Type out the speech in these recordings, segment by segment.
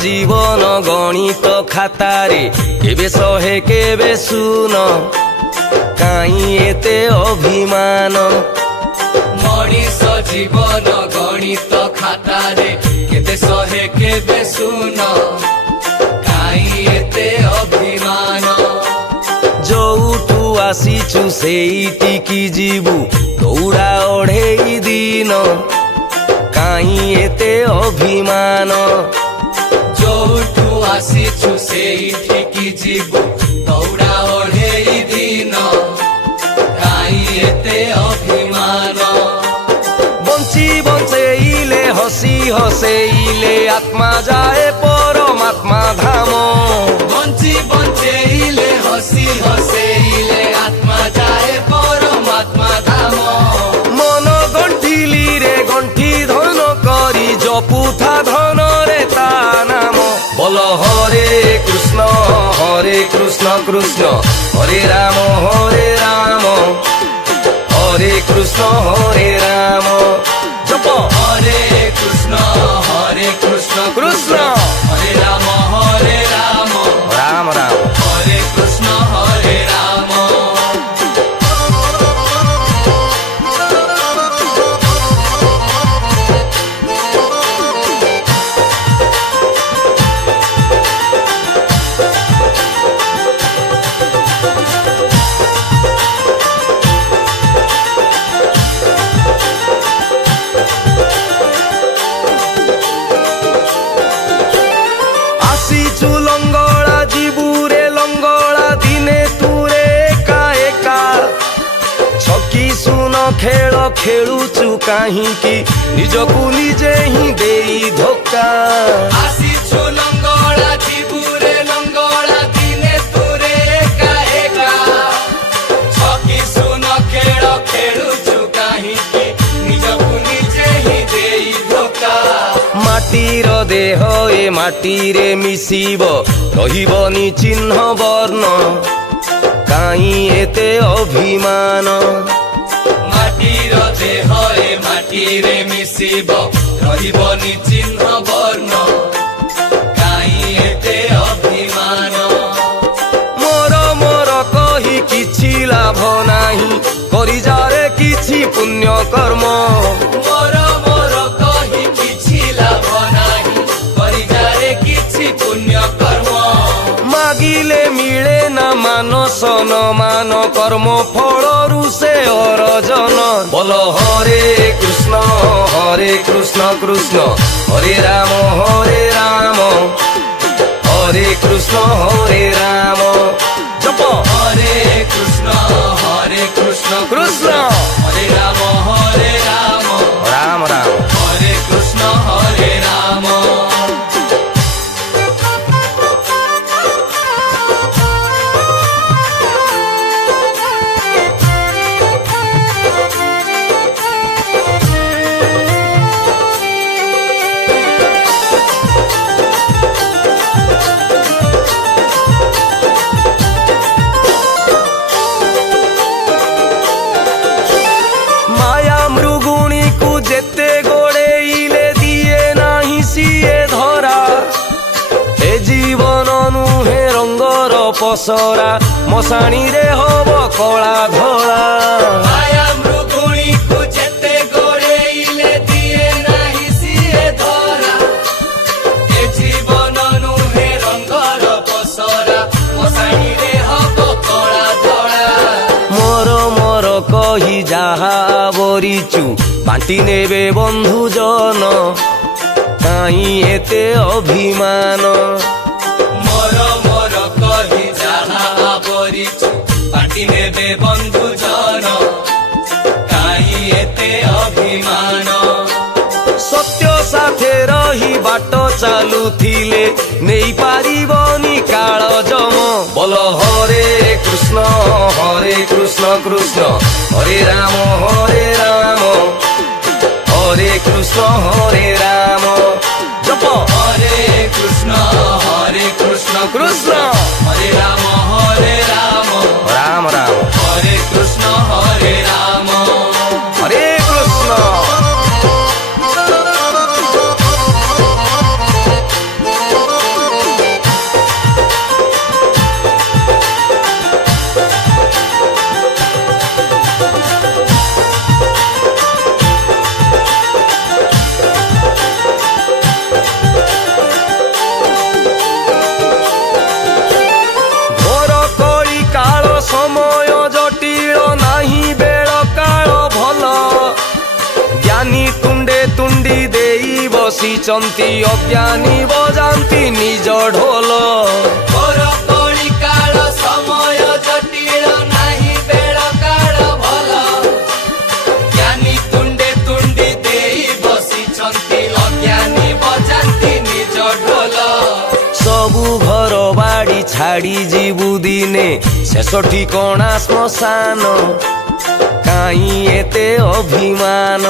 জীবন গণিত খাতারে কেবে শহে কেবে শুন কাই এতে অভিমান মଣିষ জীবন গণিত খাতারে কেবে শহে কেবে শুন কাই এতে অভিমান ଯୋଉଠୁ ଆସିଛୁ ସେଇଠିକି ଯିବୁ ଦୌଡ଼ା ଅଢ଼େଇ ଦିନ କାହିଁ ଏତେ ଅଭିମାନ ଯୋଉଠୁ ଆସିଛୁ ସେଇଠିକି ଯିବୁ ଦୌଡ଼ା ଅଢ଼େଇ ଦିନ କାଇଁ ଏତେ ଅଭିମାନ ବଞ୍ଚି ବଞ୍ଚେଇଲେ ହସି ହସେଇଲେ ଆତ୍ମା ଯାଏ ପରମାତ୍ମା ଧାମ ବଞ୍ଚି ବଞ୍ଚେଇଲେ ହସି ହସେଇଲେ ଆତ୍ମା ଯାଏ ପରମାତ୍ମା ଧାମ ମନ ଗଣ୍ଠିଲିରେ ଗଣ୍ଠି ଧନ କରି ଜପୁଥା ଧନରେ ତା ନାମ ବୋଲ ହରେ କୃଷ୍ଣ କୃଷ୍ଣ ହରେ ରାମ ହରେ କୃଷ୍ଣ ହରେ ରାମ ଜପ ହରେ କୃଷ୍ଣ କୃଷ୍ଣ ହରେ ରାମ ରାମ ରାମ ହରେ କୃଷ୍ଣ ହରେ ରାମ ଆସିଛୁ ଲଙ୍ଗଳା ଯିବୁରେ ଲଙ୍ଗଳା ଦିନେ ତୁରେ ଏକା ଏକା ଛକି ସୁନ ଖେଳ ଖେଳୁଛୁ କାହିଁକି ନିଜକୁ ନିଜେ ହିଁ ଦେଇ ଧୋକା ଆସିଛୁ ଲଙ୍ଗଳା ଯିବୁରେ ଲଙ୍ଗଳା ଦିନେ ତୁରେ ଏକା ଏକା ଛକି ସୁନ ଖେଳ ଖେଳୁଛୁ କାହିଁକି ନିଜକୁ ନିଜେ ହିଁ ଦେଇ ଧୋକା ମାଟିର ଦେହ ଏ ମାଟିରେ ମିଶିବ ରହିବନି ଚିହ୍ନ ବର୍ଣ୍ଣ କାହିଁ ଏତେ ଅଭିମାନ ମାଟିର ଦେହ ଏ ମାଟିରେ ମିଶିବ ରହିବନି ଚିହ୍ନ ବର୍ଣ୍ଣ କାଇଁ ଏତେ ଅଭିମାନ ମୋର କହି କିଛି ଲାଭ ନାହିଁ କରିଯାରେ କିଛି ପୁଣ୍ୟ କର୍ମ ମୋର କହି କିଛି ଲାଭ ନାହିଁ କରିଯାରେ କିଛି ପୁଣ୍ୟ କର୍ମ ମାଗିଲେ ମିଳେ ନା ମାନ ସନମାନ କର୍ମ ଫଳରୁ ସେ ଅରଜନ ବୋଲ ହରେ କୃଷ୍ଣ କୃଷ୍ଣ ହରେ ରାମ ହରେ କୃଷ୍ଣ ହରେ ରାମ ଜପ ହରେ କୃଷ୍ଣ କୃଷ୍ଣ ହରେ ରାମ ରାମ ରାମ ହରେ କୃଷ୍ଣ ହରେ ରାମ ମାୟା ମୃଗୁଣୀକୁ ଯେତେ ଗୋଡ଼େଇଲେ ଦିଏ ନାହିଁ ସିଏ ଧରା ଏ ଜୀବନ ନୁହେଁ ରଙ୍ଗର ପସରା ମଶାଣିରେ ହବ କଳା ଧଳା ମାୟା ମୃଗୁଣୀକୁ ଯେତେ ଗୋଡ଼େଇଲେ ଦିଏ ନାହିଁ ସିଏ ଧରା ଏ ଜୀବନ ନୁହେଁ ରଙ୍ଗର ପସରା ମଶାଣିରେ ହବ କଳା ଧଳା ମୋର କହି ଯାହା ବରିଛୁ ବାଣ୍ଟି ନେବେ ବନ୍ଧୁଜନ କାହିଁ ଏତେ ଅଭିମାନ ମୋର କହି ଯାହା ବରିଛୁ ବାଣ୍ଟି ନେବେ ବନ୍ଧୁଜନ କାହିଁ ଏତେ ଅଭିମାନ ସତ୍ୟ ସାଥେ ରହି ବାଟ ଚାଲୁଥିଲେ ନେଇପାରିବନି କାଳ ଜମ ବୋଲ ହରେ କୃଷ୍ଣ ହରେ ରାମ ହରେ କୃଷ୍ଣ ହରେ ରାମ ଜପ ହରେ କୃଷ୍ଣ କୃଷ୍ଣ ହରେ ରାମ ରାମ ରାମ ହରେ କୃଷ୍ଣ ହରେ ରାମ ହରେ କୃଷ୍ଣ ଜଟିଳ ନାହିଁ ବେଳ କାଳ ଭଲ ଜ୍ଞାନୀ ତୁଣ୍ଡେ ତୁଣ୍ଡି ଦେଇ ବସିଛନ୍ତି ଅଜ୍ଞାନୀ ବଜାନ୍ତି ନିଜ ଢୋଲ ଘୋର କଳି କାଳ ସମୟ ଜଟିଳ ନାହିଁ ବେଳ କାଳ ଭଲ ଜ୍ଞାନୀ ତୁଣ୍ଡେ ତୁଣ୍ଡି ଦେଇ ବସିଛନ୍ତି ଅଜ୍ଞାନୀ ବଜାନ୍ତି ନିଜ ଢୋଲ ସବୁ ଘର ବାଡ଼ି ଛାଡ଼ି ଯିବୁ ଦିନେ ଶେଷ ଠିକଣା ଶ୍ମଶାନ କାହିଁ ଏତେ ଅଭିମାନ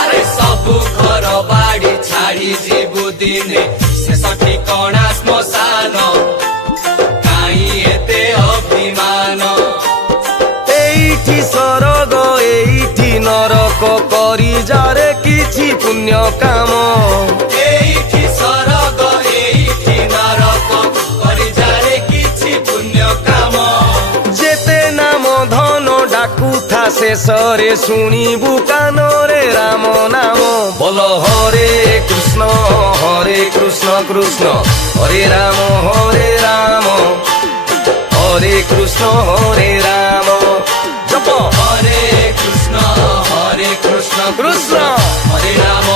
ଆରେ ସବୁ ଘର ବାଡ଼ି ଛାଡ଼ି ଯିବୁ ଦିନେ ଶେଷ ଠିକଣା ଶ୍ମଶାନ କାହିଁ ଏତେ ଅଭିମାନ ଏଇଠି ସରଗ ଏଇଠି ନରକ କରି ଯାରେ କିଛି ପୁଣ୍ୟ କାମ ଏଇଠି ସରଗ ଏଇଠି ନରକ କରି ଯାରେ କିଛି ପୁଣ୍ୟ କାମ ଯେତେ ନାମ ଧନ ଡାକୁଥା ଶେଷରେ ଶୁଣିବୁ କାନରେ ରାମ ନାମ ବୋଲ ହରେ କୃଷ୍ଣ କୃଷ୍ଣ ହରେ ରାମ ହରେ କୃଷ୍ଣ ହରେ ରାମ ଜପ ହରେ କୃଷ୍ଣ କୃଷ୍ଣ ହରେ ରାମ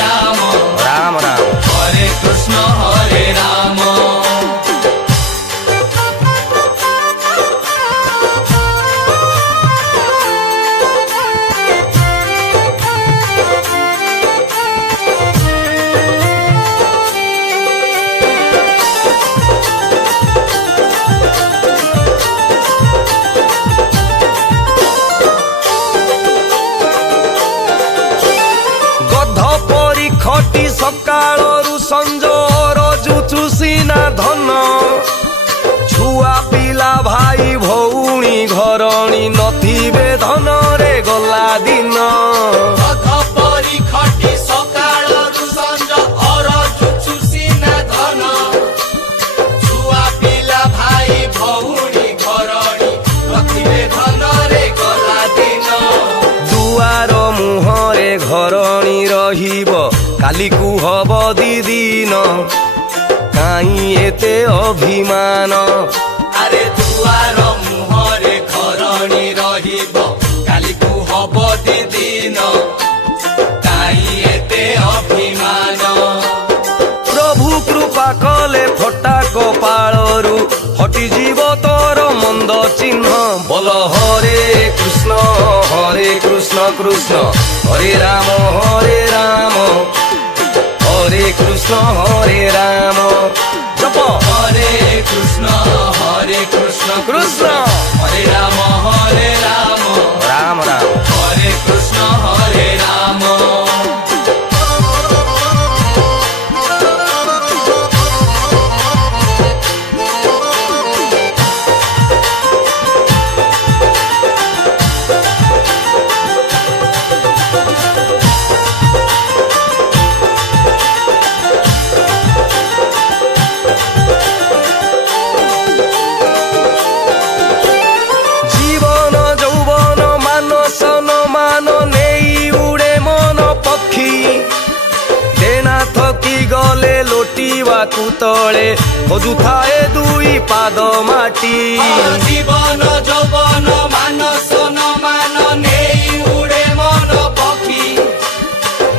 ରାମ ରାମ ହରେ କୃଷ୍ଣ ହରେ ରାମ ଗଧ ପରି ଖଟି ସକାଳରୁ ସଞ୍ଜ ରଜୁଛୁ ସିନା ଧନ ଛୁଆ ପିଲା ଭାଇ ଭଉଣୀ ଘରଣୀ ନଥିବେ ଧନରେ ଗଲା ଦିନ ଗଧ ପରି ଖଟି ସକାଳରୁ ସଞ୍ଜ ଅରଜୁଛୁ ସିନା ଧନ ଛୁଆ ପିଲା ଭାଇ ଭଉଣୀ ଘରଣୀ ନଥିବେ ଧନରେ ଗଲା ଦିନ ଦୁଆର ମୁହଁରେ ଘରଣୀ ରହିବ କାଲିକୁ ହବ ଦିଦିନ କାହିଁ ଏତେ ଅଭିମାନ ଆରେ ଦୁଆର ମୁହଁରେ ଘରଣୀ ରହିବ କାଲିକୁ ହବ ଦିଦିନ କାହିଁ ଏତେ ଅଭିମାନ ପ୍ରଭୁ କୃପା କଲେ ଫଟା କପାଳରୁ ହଟିଯିବ ତୋର ମନ୍ଦ ଚିହ୍ନ ବୋଲ ହରେ କୃଷ୍ଣ ହରେ ରାମ ହରେ କୃଷ୍ଣ ହରେ ରାମ ଜପ ହରେ କୃଷ୍ଣ କୃଷ୍ଣ ହରେ ରାମ ରାମ ରାମ ହରେ କୃଷ୍ଣ ହରେ ରାମ ଜୀବନ ଯୌବନ ମାନସନ ମାନ ନେଇ ଉଡ଼େ ମନ ପକ୍ଷୀ ଦେନା ଥକି ଗଲେ ଲୋଟିବାକୁ ତଳେ ଖୋଜୁଥାଏ ଦୁଇ ପାଦ ମାଟି ଜୀବନ ଯୌବନ ମାନସନ ମାନ ନେଇ ଉଡ଼େ ମନ ପକ୍ଷୀ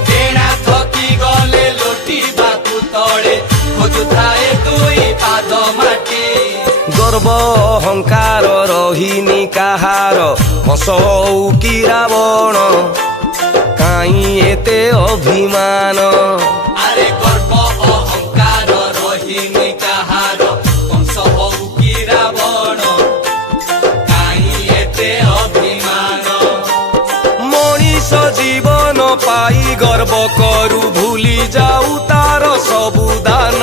ଡେଣା ଥକି ଗଲେ ଲୋଟିବାକୁ ତଳେ ଖୋଜୁଥାଏ ଦୁଇ ପାଦ ମାଟି ଗର୍ବ ଅହଙ୍କାର ରହିନି କାହାର ହସ ହଉ କି ରାବଣ କାହିଁ ଏତେ ଅଭିମାନ ଆରେ ଗର୍ବ ଅହଙ୍କାର ରହିନି କାହାର କଂସ ହଉ କି ରାବଣ କାହିଁ ଏତେ ଅଭିମାନ ମଣିଷ ଜୀବନ ପାଇ ଗର୍ବ କରୁ ଭୁଲି ଯାଉ ତାର ସବୁ ଦାନ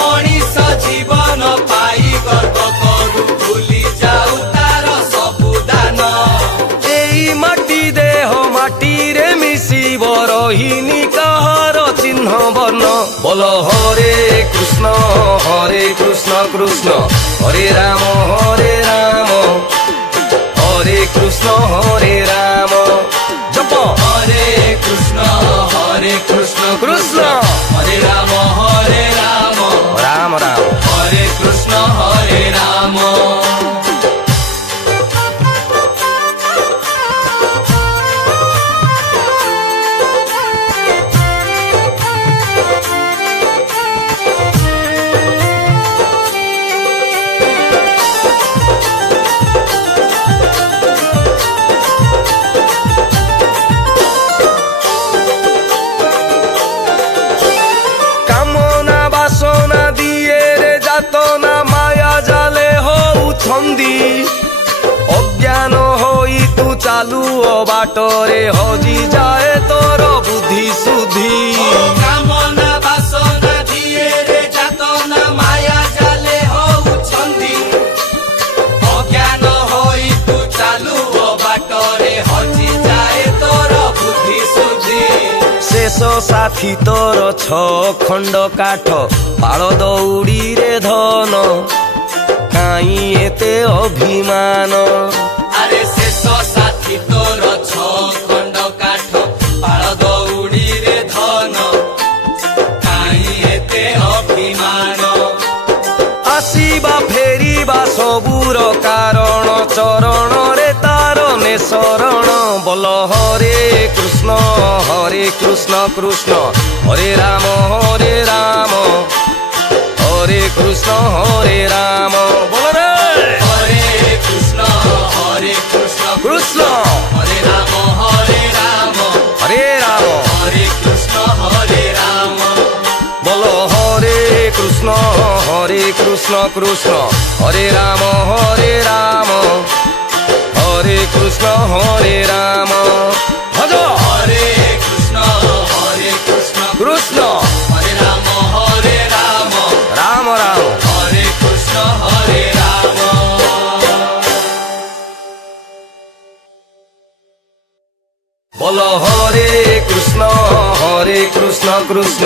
ମଣିଷ ଜୀବନ ପାଇ ଗର୍ବ କରୁ ଭୁଲି ଯାଉ ତାର ସବୁ ଦାନ ଏଇ ମାଟି ଦେହ ମାଟିରେ ମିଶିବ ରହିନି କାହାର ଚିହ୍ନ ବର୍ଣ୍ଣ ବୋଲ ହରେ କୃଷ୍ଣ ହରେ ରାମ ହରେ କୃଷ୍ଣ ହରେ ରାମ ଜପ ହରେ କୃଷ୍ଣ କୃଷ୍ଣ ହରେ ରାମ ରାମ ରାମ ହରେ କୃଷ୍ଣ ହରେ ରାମ অজ্ঞান হই তু চালু বাটরে হজি যায় তোর বুদ্ধি সুদ্ধি কামনা বাসনা দিয়ে রে যাতনা মায়া জালে হউছন্তি অজ্ঞান হই তু চালু বাটরে হজি যায় তোর বুদ্ধি সুদ্ধি শেষ সাথী তোর ছ খণ্ড কাঠ পাଳ দৌড়িরে ধন কাই এতে অভিমান আরে শেষ সাথী তোর ছ খণ্ড কাঠ পাଳ দৌড়িরে ধন কাই এতে অভিমান আসিবা ফেরিবা সবুর কারণ চরণরে তার নে শরণ বল হরে কৃষ্ণ কৃষ্ণ হরে রাম হরে কৃষ্ণ হরে রাম বল রে হরে কৃষ্ণ কৃষ্ণ হরে রাম হরে রাম হরে রাম হরে কৃষ্ণ হরে রাম বল হরে কৃষ্ণ কৃষ্ণ হরে রাম হরে কৃষ্ণ হরে রাম ভজ হরে কৃষ্ণ কৃষ্ণ হরে রাম রাম রাম হরে কৃষ্ণ হরে রাম বল হরে কৃষ্ণ কৃষ্ণ